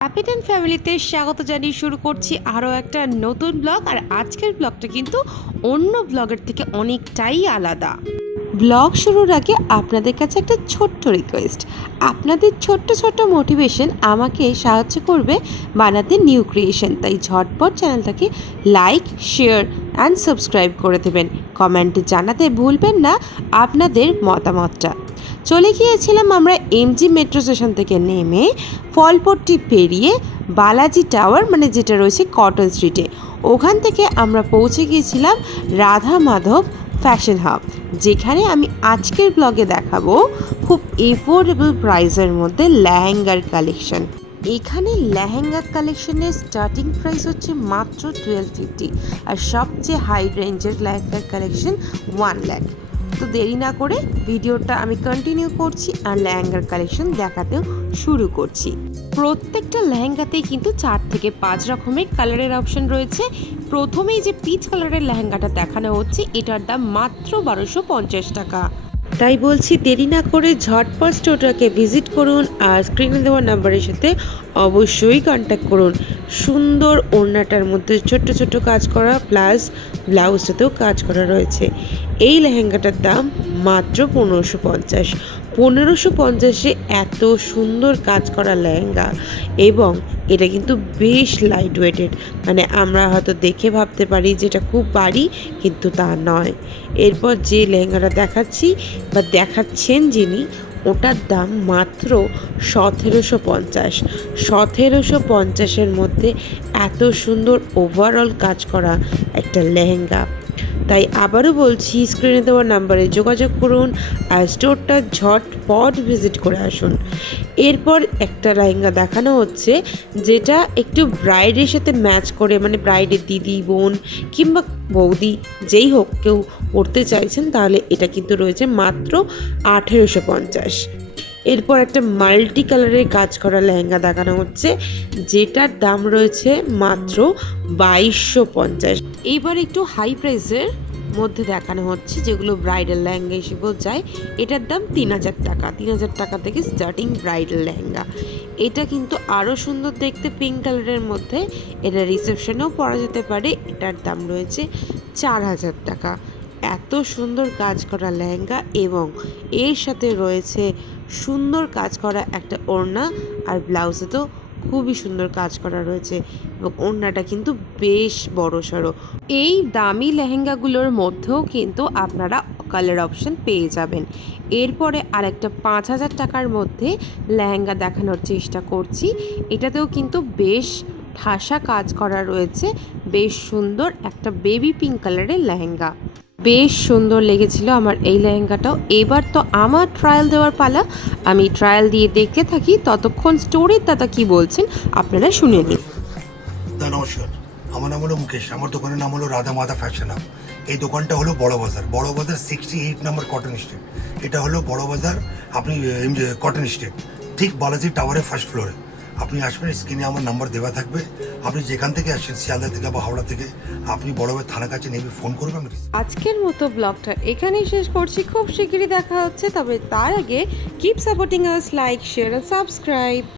Capital ফ্যামিলিতে স্বাগত জানিয়ে শুরু করছি আরও একটা নতুন ব্লগ। আর আজকের ব্লগটা কিন্তু অন্য ব্লগের থেকে অনেকটাই আলাদা। ব্লগ শুরুর আগে আপনাদের কাছে একটা ছোট্ট রিকোয়েস্ট, আপনাদের ছোট্ট ছোট্ট মোটিভেশন আমাকে সাহায্য করবে বানাতে নিউ ক্রিয়েশন। তাই ঝটপট চ্যানেলটাকে লাইক, শেয়ার অ্যান্ড সাবস্ক্রাইব করে দেবেন। কমেন্টে জানাতে ভুলবেন না আপনাদের মতামতটা। চলে গিয়েছিলাম আমরা এমজি মেট্রো স্টেশন থেকে নেমে ফলপট্টি পেরিয়ে বালাজি টাওয়ার, মানে যেটা রয়েছে কটন স্ট্রিটে, ওখান থেকে আমরা পৌঁছে গিয়েছিলাম রাধা মাধব ফ্যাশন হাব, যেখানে আমি আজকের ব্লগে দেখাবো খুব এফোর্ডেবল প্রাইসের মধ্যে লেহেঙ্গার কালেকশন। এখানে লেহেঙ্গা কালেকশনের স্টার্টিং প্রাইস হচ্ছে মাত্র 1250, আর সবচেয়ে হাই রেঞ্জের লেহেঙ্গার কালেকশন 1 লাখ। তো দেরি না করে ভিডিওটা আমি কন্টিনিউ করছি আর লেহেঙ্গার কালেকশন দেখাতেও শুরু করছি। প্রত্যেকটা লেহেঙ্গাতেই কিন্তু 4 থেকে 5 রকমের কালারের অপশন রয়েছে। প্রথমেই যে পিচ কালারের লেহেঙ্গাটা দেখানো হচ্ছে, এটার দাম মাত্র 1250 টাকা। তাই বলছি দেরি না করে ঝটপট স্টোরটাকে ভিজিট করুন আর স্ক্রিনে দেওয়া নাম্বারের সাথে অবশ্যই কন্ট্যাক্ট করুন। সুন্দর ওড়নাটার মধ্যে ছোট্ট ছোট্ট কাজ করা, প্লাস ব্লাউজটাতেও কাজ করা রয়েছে। এই লেহেঙ্গাটার দাম মাত্র 1550। 1550-এ এত সুন্দর কাজ করা লেহেঙ্গা, এবং এটা কিন্তু বেশ লাইট ওয়েটেড। মানে আমরা হয়তো দেখে ভাবতে পারি যে এটা খুব ভারী, কিন্তু তা নয়। এরপর যে লেহেঙ্গাটা দেখাচ্ছি বা দেখাচ্ছেন যিনি, ওটার দাম মাত্র 1750। 1750-এর মধ্যে এত সুন্দর ওভারঅল কাজ করা একটা লেহেঙ্গা। তাই আবারও বলছি, স্ক্রিনে দেওয়া নাম্বারে যোগাযোগ করুন আর স্টোরটা ঝটপট ভিজিট করে আসুন। এরপর একটা লেহেঙ্গা দেখানো হচ্ছে, যেটা একটু ব্রাইডের সাথে ম্যাচ করে, মানে ব্রাইডের দিদি, বোন কিংবা বৌদি যেই হোক কেউ পরতে চাইছেন, তাহলে এটা কিন্তু রয়েছে মাত্র 1850। এরপর একটা মাল্টি কালারের কাজ করা লেহেঙ্গা দেখানো হচ্ছে, যেটার দাম রয়েছে মাত্র 2250। এইবার একটু হাই প্রাইসের মধ্যে দেখানো হচ্ছে, যেগুলো ব্রাইডাল লেহেঙ্গা হিসেবেও যায়। এটার দাম 3000 টাকা। 3000 টাকা থেকে স্টার্টিং ব্রাইডাল লেহেঙ্গা। এটা কিন্তু আরও সুন্দর দেখতে, পিঙ্ক কালারের মধ্যে। এটা রিসেপশনেও পরা যেতে পারে। এটার দাম রয়েছে 4000 টাকা। এত সুন্দর কাজ করা লেহেঙ্গা, এবং এর সাথে রয়েছে সুন্দর কাজ করা একটা ওড়না, আর ব্লাউজে তো খুবই সুন্দর কাজ করা রয়েছে, এবং ওড়নাটা কিন্তু বেশ বড়সড়। এই দামি লেহেঙ্গাগুলোর মধ্যেও কিন্তু আপনারা কালার অপশন পেয়ে যাবেন। এরপরে আরেকটা 5000 টাকার মধ্যে লেহেঙ্গা দেখানোর চেষ্টা করছি। এটাতেও কিন্তু বেশ ঠাসা কাজ করা রয়েছে, বেশ সুন্দর একটা বেবি পিঙ্ক কালারের লেহেঙ্গা। বেশ সুন্দর লেগেছিল আমার এই লেহেঙ্গাটাও। এবার তো আমার ট্রায়াল দেওয়ার পালা। আমি ট্রায়াল দিয়ে দেখতে থাকি, ততক্ষণ স্টোরির দাদা কি বলছেন আপনারা শুনে নিন। নমস্কার, আমার নাম হলো মুকেশ। আমার দোকানের নাম হলো রাধা মাধা ফ্যাশন হাব। এই দোকানটা হলো বড় বাজার 68 নম্বর কটন স্ট্রিট। এটা হলো বড় বাজার, আপনি কটন স্ট্রিট ঠিক বালাজি টাওয়ারের ফার্স্ট ফ্লোরে। আপনি আসবেন, স্ক্রিনে আমার নাম্বার দেওয়া থাকবে। আপনি যেখান থেকে আসছেন, শিয়ালদা থেকে বা হাওড়া থেকে, আপনি বড় বাজার থানার কাছে নেমে ফোন করবেন। আজকের মতো ব্লগটা এখানেই শেষ করছি। খুব শিগগিরই দেখা হচ্ছে, তবে তার আগে keep supporting us, like, share আর সাবস্ক্রাইব।